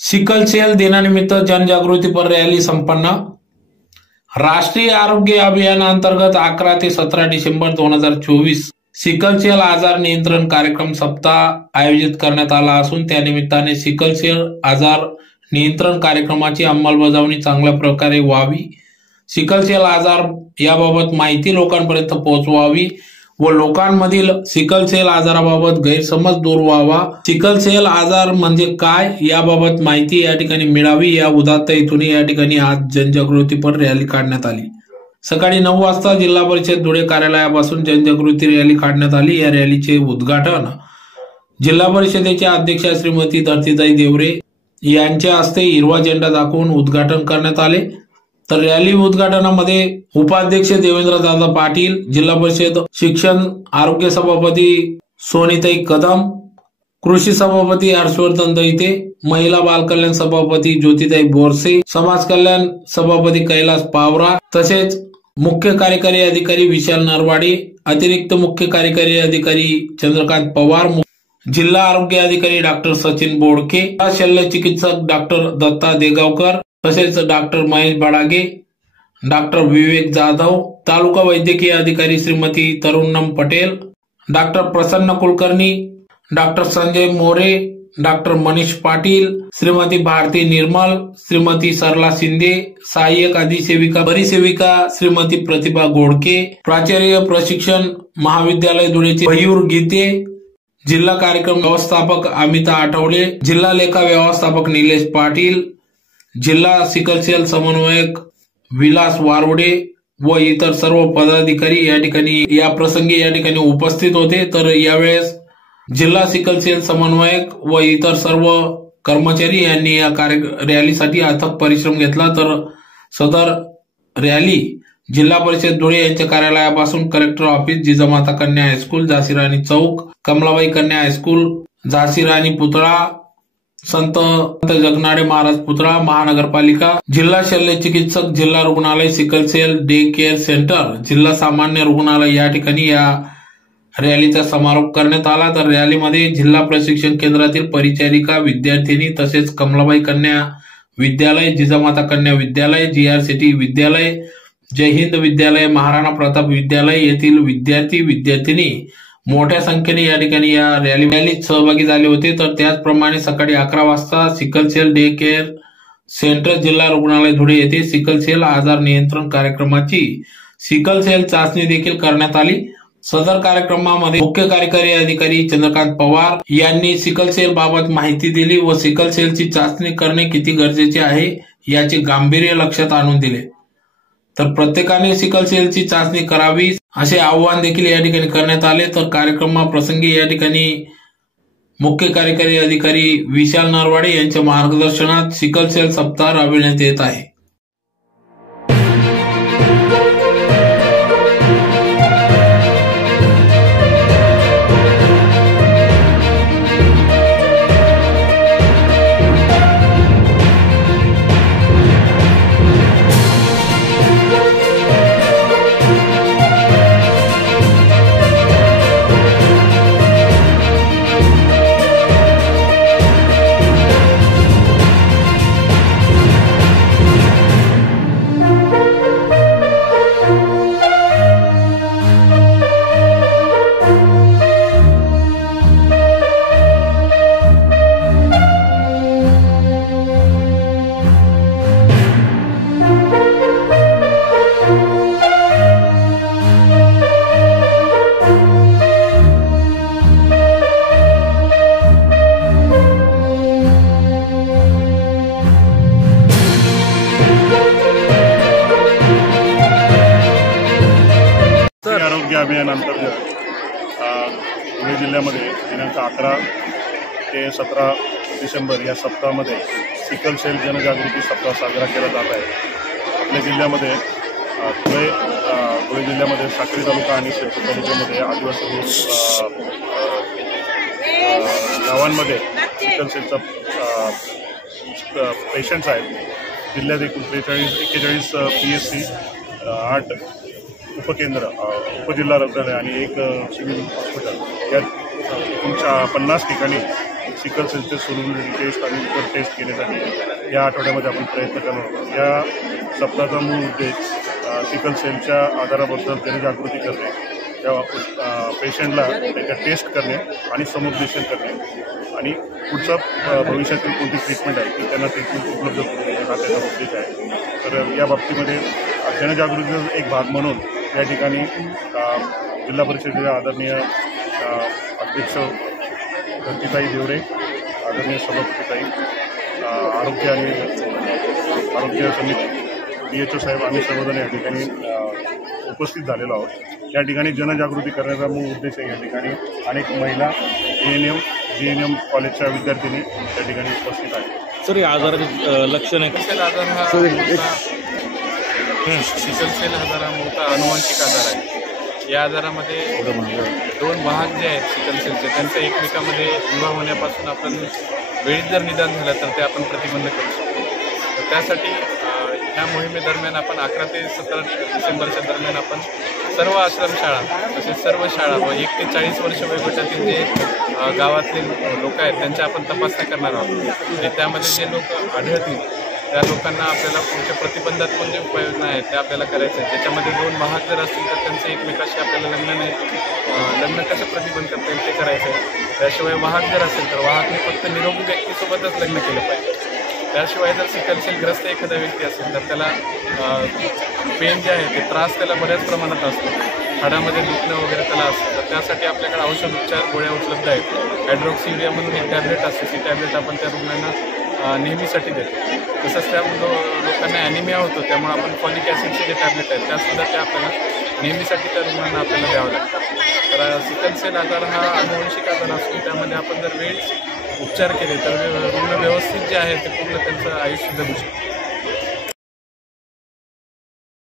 Sickle sale दिनानिमित्त जनजागृतीपर rally संपन्न। राष्ट्रीय आरोग्य अभियान अंतर्गत 11 ते 17 डिसेंबर 2024 सिकल सेल आजार नियंत्रण कार्यक्रम सप्ताह आयोजित करण्यात आला असून त्यानिमित्ताने सिकल सेल आजार नियंत्रण कार्यक्रमाची अंमलबजावणी चांगल्या प्रकारे व्हावी, सिकल सेल आजार याबाबत माहिती लोकांपर्यंत पोहोचवावी व लोकांमधील सिकल सेल आजाराबाबत गैरसमज दूर व्हावा, सिकल सेल आजार म्हणजे काय याबाबत माहिती या ठिकाणी मिळावी या उदात्त हेतूने या ठिकाणी आज जनजागृतीपर रॅली काढण्यात आली। सकाळी 9 वाजता जिल्हा परिषद धुळे कार्यालयापासून जनजागृती रॅली काढण्यात आली। या रॅलीचे उद्घाटन जिल्हा परिषदेच्या अध्यक्षा श्रीमती धरतीताई देवरे यांच्या हस्ते हिरवा झेंडा दाखवून उद्घाटन करण्यात आले। तर रॅली उद्घाटनामध्ये उपाध्यक्ष देवेंद्रदादा पाटील, जिल्हा परिषद शिक्षण आरोग्य सभापती सोनीताई कदम, कृषी सभापती हर्षवर्धन दैते, महिला बाल कल्याण सभापती ज्योतिताई बोरसे, समाज कल्याण सभापती कैलास पावरा, तसेच मुख्य कार्यकारी अधिकारी विशाल नरवाडे, अतिरिक्त मुख्य कार्यकारी अधिकारी चंद्रकांत पवार, जिल्हा आरोग्य अधिकारी डॉक्टर सचिन बोडके, शल्य चिकित्सक डॉक्टर दत्ता देगावकर, तसेच डॉक्टर महेश बडागे, डॉक्टर विवेक जाधव, तालुका वैद्यकीय अधिकारी श्रीमती तरुणम पटेल, डॉक्टर प्रसन्न कुलकर्णी, डॉक्टर संजय मोरे, डॉक्टर मनीष पाटील, श्रीमती भारती निर्मल, श्रीमती सरला शिंदे, सहाय्यक अधिसेविका परिसेविका श्रीमती प्रतिभा गोडके, प्राचार्य प्रशिक्षण महाविद्यालय धुळेचे मयूर गीते, जिल्हा कार्यक्रम व्यवस्थापक अमिता आठवले, जिल्हा लेखा व्यवस्थापक निलेश पाटील, जिल्हा सिकल सेल समन्वयक विलास वारवडे व इतर सर्व पदाधिकारी या प्रसंगी उपस्थित होते। तर यावेळेस जिल्हा सिकल सेल समन्वयक व इतर सर्व कर्मचारी यांनी या रॅलीसाठी अथक परिश्रम घेतला। तर सदर रॅली जिल्हा परिषद धुळे यांच्या कार्यालयापासून कलेक्टर ऑफिस, जिजामाता कन्या हायस्कूल, झाशीराणी चौक, कमलाबाई कन्या हायस्कूल, झाशीराणी पुतळा, संत जगनाडे महाराज पुतळा, महानगरपालिका, जिल्हा शल्य चिकित्सक, जिल्हा रुग्णालय, sickle cell day care centre, जिल्हा सामान्य रुग्णालय या ठिकाणी या रॅलीचा समारोप करण्यात आला। तर रॅलीमध्ये जिल्हा प्रशिक्षण केंद्रातील परिचारिका, विद्यार्थिनी, तसेच कमलाबाई कन्या विद्यालय, जिजामाता कन्या विद्यालय, जीआरसीटी विद्यालय, जय हिंद विद्यालय, महाराणा प्रताप विद्यालय येथील विद्यार्थी विद्यार्थिनी मोठ्या संख्येने या रॅलीत सहभागी झाले होते। तर त्याचप्रमाणे सकाळी 11 वाजता sickle cell day care centre, जिल्हा रुग्णालय धुळे येथे सिकल सेल आजार नियंत्रण कार्यक्रमाची सिकल सेल चाचणी देखील करण्यात आली। सदर कार्यक्रमामध्ये मुख्य कार्यकारी अधिकारी चंद्रकांत पवार यांनी सिकल सेल बाबत माहिती दिली व सिकल सेलची चाचणी करणे किती गरजेचे आहे याचे गांभीर्य लक्षात आणून दिले। तर प्रत्येकाने सिकल सेलची चाचणी करावी असे आवाहन देखील या ठिकाणी करण्यात आले। तर कार्यक्रमाप्रसंगी या ठिकाणी मुख्य कार्यकारी अधिकारी विशाल नरवाडे यांच्या मार्गदर्शनात सिकल सेल सप्ताह राबविण्यात येत आहे। आरोग्य अभियान अंतर्गत धुळे जिल्ह्यामध्ये दिनांक 11 ते 17 डिसेंबर या सप्ताहामध्ये सिकल सेल जनजागृती सप्ताह साजरा केला जात आहे। आपल्या जिल्ह्यामध्ये धुळे जिल्ह्यामध्ये साक्री तालुका आणि शिरपूर तालुक्यामध्ये आदिवासी गावांमध्ये सिकल सेलचा पेशंट्स आहेत। जिल्ह्यात एकूण 41 PSC, 8 उपकेंद्र, उपजिल्हा रुग्णालय आणि एक सिव्हिल हॉस्पिटल या 50 ठिकाणी सिकल सेलचे सोलूबिलिटी टेस्ट आणि इतर टेस्ट घेण्यासाठी या आठवड्यामध्ये आपण प्रयत्न करणार आहोत. या सप्ताहाचा मूळ उद्देश सिकल सेलच्या आजाराबद्दल जनजागृती करणे, त्या पेशंटला त्याच्या टेस्ट करणे आणि समुपदेशन करणे आणि पुढचा भविष्यातील कोणती ट्रीटमेंट आहे की त्यांना ट्रीटमेंट उपलब्ध करून हा त्याचा उद्देश आहे. तर या बाबतीमध्ये जनजागृतीचा एक भाग म्हणून या ठिकाणी जिल्हा परिषदेचे आदरणीय अध्यक्ष धरतीताई देवरे, आदरणीय सभापतीताई, आरोग्य समिती DHO साहेब, आम्ही सर्वजण या ठिकाणी उपस्थित झालेलो आहोत. या ठिकाणी जनजागृती करण्याचा मूळ उद्देश आहे. या ठिकाणी अनेक महिला ANM GNM कॉलेजच्या विद्यार्थिनी त्या ठिकाणी उपस्थित आहेत. सर, या आजाराचं लक्षण आहे? सिकल आजार हा सिकल सेल आजार हा मोठा अनुवांशिक आजार आहे. या आजारामध्ये दोन वाहक जे आहेत सिकल सेलचे, त्यांचं एकमेकांमध्ये विवाह होण्यापासून आपण वेळीच जर निदान झालं तर ते आपण प्रतिबंध करू शकतो. तर त्यासाठी ह्या मोहिमेदरम्यान आपण 11 ते 17 डिसेंबरच्या दरम्यान आपण सर्व आश्रमशाळा तसेच सर्व शाळा व 1 ते 40 वर्ष वयोगटातील जे गावातले लोक आहेत त्यांच्या आपण तपासणी करणार आहोत. आणि त्यामध्ये जे लोक आढळतील त्या लोकांना आपल्याला पुढच्या प्रतिबंधात्मक जे उपाययोजना आहेत त्या आपल्याला करायच्या आहेत. ज्याच्यामध्ये दोन वाहक जर असतील तर त्यांचं एकमेकाशी आपल्याला लग्न कसं प्रतिबंध करता येईल ते करायचं आहे. त्याशिवाय वाहक जर असेल तर वाहकने फक्त निरोगी व्यक्तीसोबतच लग्न केलं पाहिजे. त्याशिवाय जर सिकल सेलग्रस्त एखादा व्यक्ती असेल तर त्याला पेन जे आहे ते त्रास त्याला बऱ्याच प्रमाणात असतो, हाडामध्ये दुखणं वगैरे त्याला असतं. तर त्यासाठी आपल्याकडे औषध उपचार गोळ्या उपलब्ध आहेत. हायड्रोक्सियुरिया म्हणून एक टॅब्लेट असते, ती टॅब्लेट आपण त्या रुग्णांना नेहमीसाठी देतो. तसंच त्या लोकांना ॲनिमिया होतो, त्यामुळे आपण फॉलिक ॲसिडचे जे टॅब्लेट आहेत त्यासुद्धा त्या आपल्याला नेहमीसाठी त्या रुग्णांना आपल्याला द्यावं लागतं. तर सिकल सेल आजार हा अनुवंशिक आजार असून त्यामध्ये आपण जर वेळीच उपचार केले तर रुग्ण व्यवस्थित जे आहे ते पूर्ण त्यांचं आयुष्य जगू शकतो.